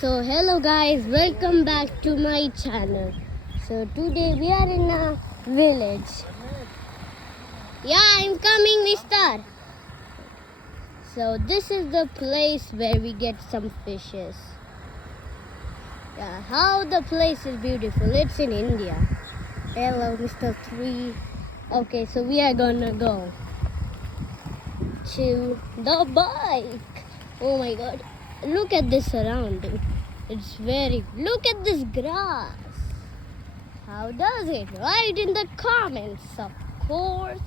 So hello guys, welcome back to my channel. So today we are in a village. Yeah, I'm coming, mister. So this is the place where we get some fishes. Yeah, how the place is beautiful. It's in India. Hello, Mr. 3. Okay, so we are gonna go to the bike. Oh my god. Look at this surrounding. It's very... Look at this grass. How does it? Write in the comments, of course.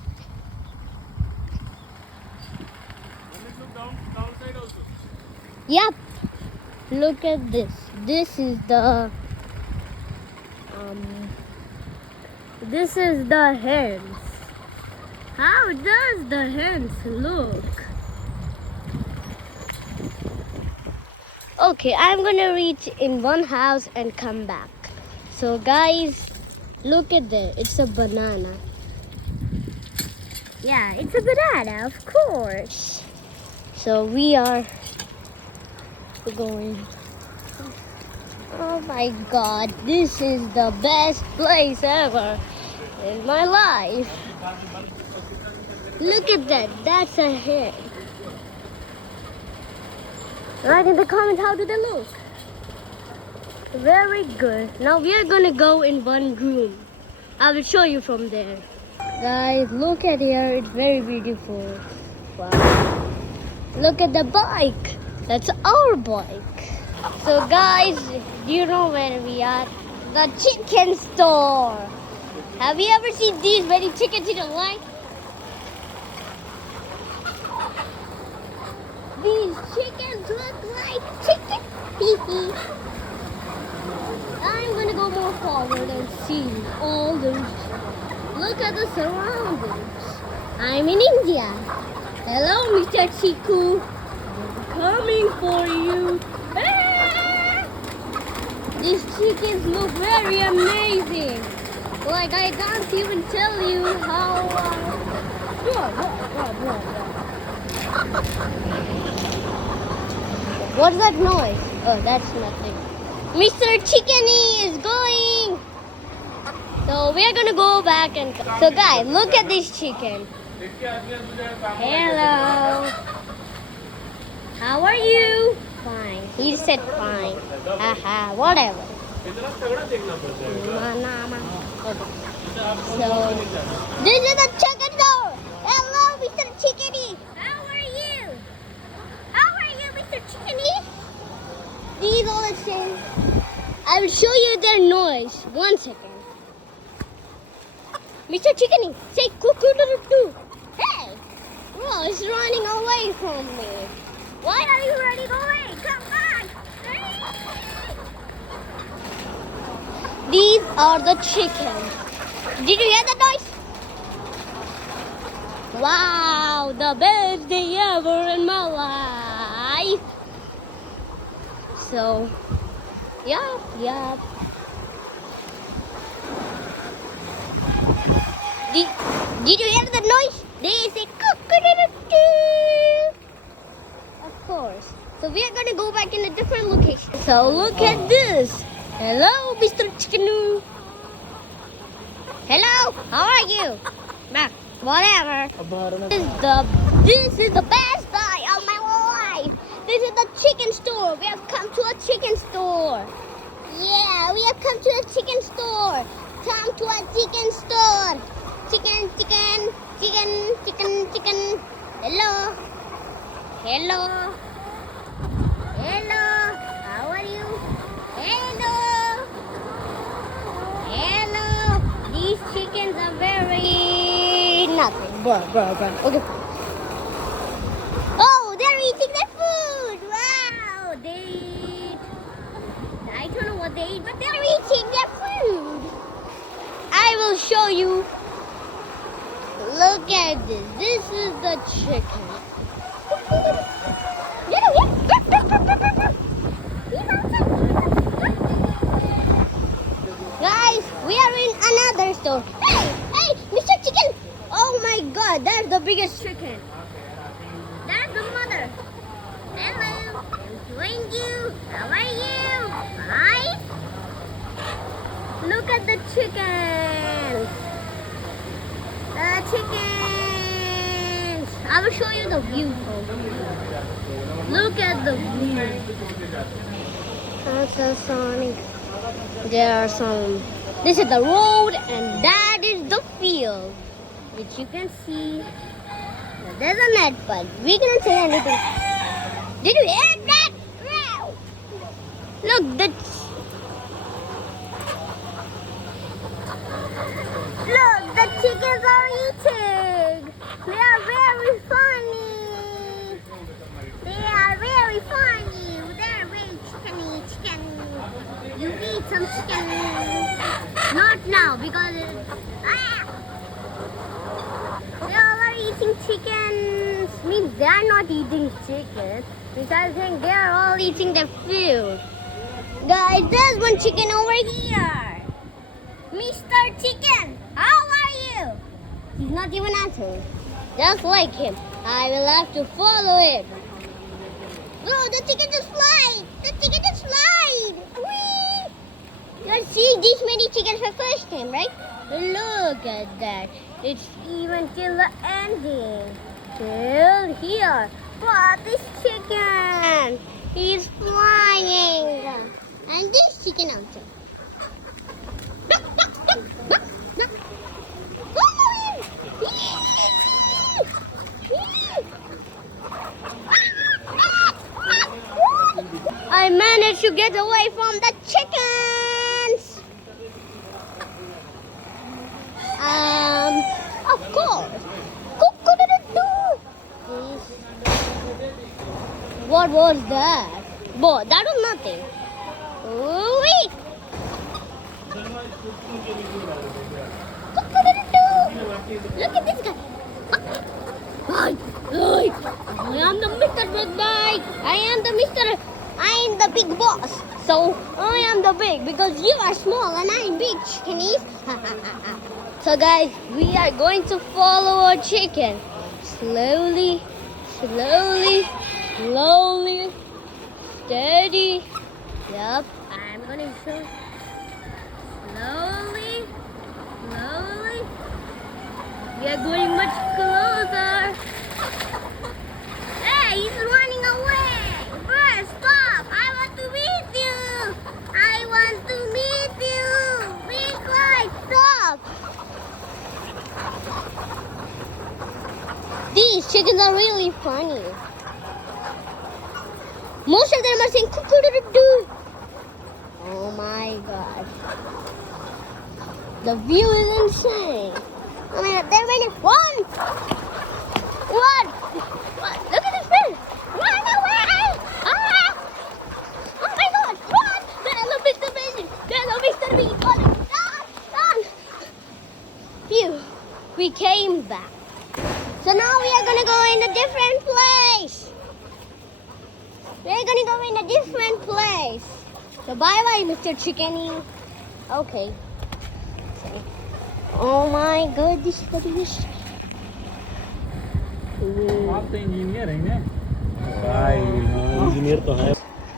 Downside also. Yep. Look at this. This is the... This is the hens. How does the hens look? Okay, I'm gonna reach in one house and come back. So guys, look at there. It's a banana. Yeah, it's a banana, of course. So we are going. Oh my god, this is the best place ever in my life. Look at that. That's a hen. Write in the comments, how do they look? Very good. Now we are gonna go in one room. I will show you from there. Guys, look at here. It's very beautiful. Wow. Look at the bike. That's our bike. So guys, do you know where we are? The chicken store. Have you ever seen these many chickens in a line? These chickens look like chicken. I'm gonna go more forward and see all those. Look at the surroundings. I'm in India. Hello, Mr. Chiku. I'm coming for you. Ah! These chickens look very amazing. Like I can't even tell you how. What's that noise? Oh, that's nothing. Mr. Chickeny is going. So we're gonna go back and. So guys, look at this chicken. Hello. How are you? Fine. He said fine. Haha, whatever. Okay. So this is the chicken door. Hello, Mr. Chickeny. How are you? How are you, Mr. Chickeny? These all the same. I will show you their noise. 1 second. Mr. Chickeny, say cuckoo-doo-doo. Hey! Bro, it's running away from me. Why are you running away? Come back! These are the chickens. Did you hear the noise? Wow, the best day ever in my life. So, yeah. Did you hear the noise? They say cuckoo-doo-doo. Of course. So we are gonna go back in a different location. So look at this. Hello, Mr. Chickeny. Hello, how are you? Whatever. This is the best day of my life. This is the chicken store. We have come to a chicken store. Yeah, we have come to a chicken store. Come to a chicken store. Chicken. Hello. How are you? Hello. These chickens are very nothing. Bro. Okay. Oh, they're eating their food. Wow. I don't know what they eat, but they're eating their food. I will show you. Look at this. This is the chicken. Guys, we are in another store. Hey, Mr. Chicken. Oh my god, that's the biggest chicken. That's the mother. Hello, I'm enjoying you. How are you? chickens. The chickens. I will show you the view, folks. Look at the view. That's a Sonic. There are some. This is the road, and that is the field, which you can see. There's a net, but we cannot say anything. Did you hear that? Look, the chickens are eating. They are very funny. They are very funny. They're very chickeny. You eat some chicken. Not now because they all are eating chickens. Means they are not eating chicken. Because I think they are all eating their food. Guys, there's one chicken over here. Mr. Chicken, how are you? He's not even answering. Just like him. I will have to follow him. Oh, the chicken just flied. The chicken just flied. Whee! You're seeing these many chickens for first time, right? Look at that. It's even till the ending. Till here. Wow, this chicken. He's flying. And this chicken also. I managed to get away from the chickens. Of course. What was that? Boy, that was nothing. Wait. Look at this guy. I am the Mr. Big Bag. I am the big boss. So I am the big because you are small and I am big, chickenes. So guys, we are going to follow our chicken. Slowly, steady. Yep, I'm gonna show. Slowly. We are going much closer. Hey, he's running away. Bird, stop. I want to meet you. Be quiet. Stop. These chickens are really funny. Most of them are saying cuckoo-doo-doo. Oh my god. The view is insane. Oh my god, they're running. Run! Look at this fish! Run away! Ah! Oh my god, run! There's a Mr. Bean! Run! Phew, we came back. So now we are gonna go in a different place. So bye-bye, Mr. Chickeny. Okay. Oh my god, this is the biggest.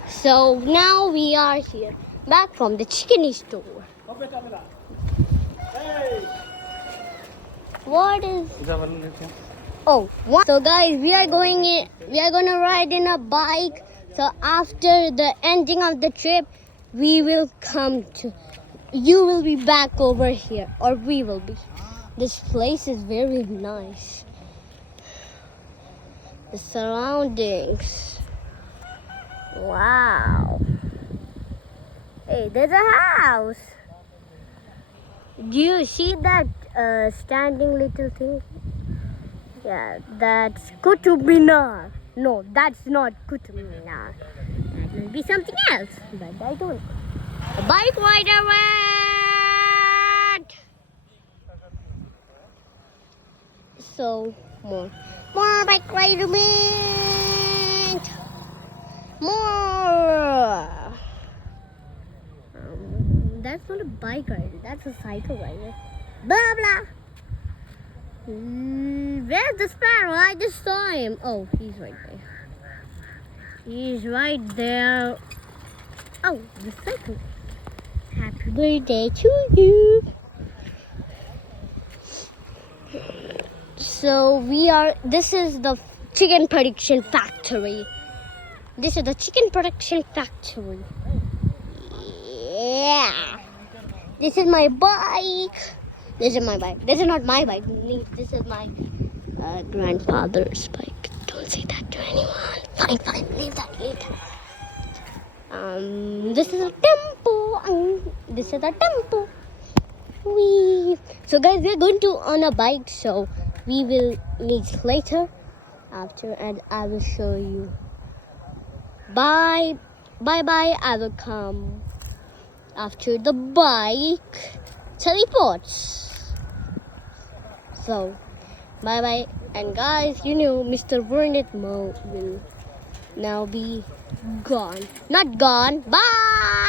So now we are here, back from the chickeny store. What is? Oh, what? So guys, we are gonna ride in a bike. So after the ending of the trip, you will be back over here, or we will be. This place is very nice. The surroundings. Wow. Hey, there's a house. Do you see that standing little thing? Yeah, that's Qutub Minar. No, that's not Qutub Minar. That must be something else, but I don't know. The bike rider went. So more bike rider went. More. That's not a bike rider. That's a cycle rider. Blah blah. Where's the sparrow? I just saw him. Oh, he's right there. He's right there. Oh, the cycle. Happy birthday to you. So this is the chicken production factory. This is the chicken production factory. Yeah. This is my bike. This is my bike. This is not my bike. This is my grandfather's bike. Don't say that to anyone. Fine. Leave that. This is a tempo. This is a tempo. So guys, we're going to on a bike, so we will meet later after, and I will show you. Bye. I will come after the bike teleports. So bye, and guys, Mr. Burnett Mo will now be gone. Not gone. Bye.